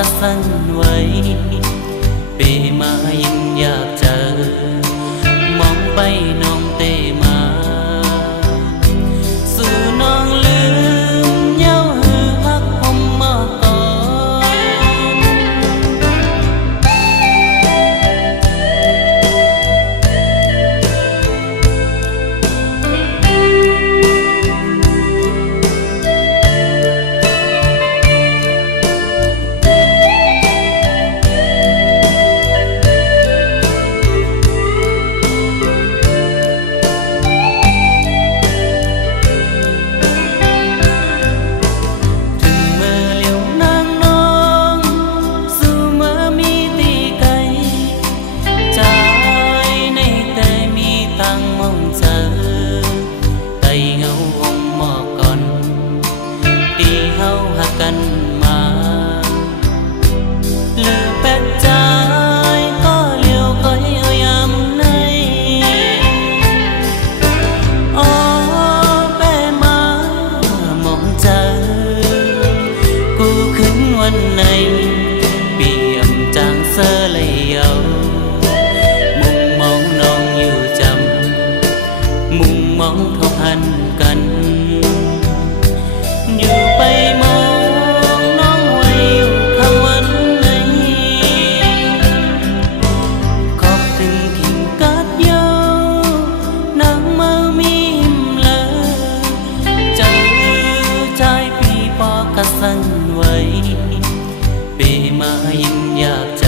กะสั่นไหวเปมายินอยากเจอมองไปน้องเตมาสู่น้องลืมเย้าหือฮักผมมาก่กันมาเลือแปดใจก็เลี้ยวก้อยเอายามในอ๋อแป้มามองเจอกูขึ้นวันไหนเปี่ยมจางเสเลยเยามุงมองน้องอยู่จำมุงมองทบหันกันอยู่ไปมองกะสั่นไหวเปมายินอยากจะ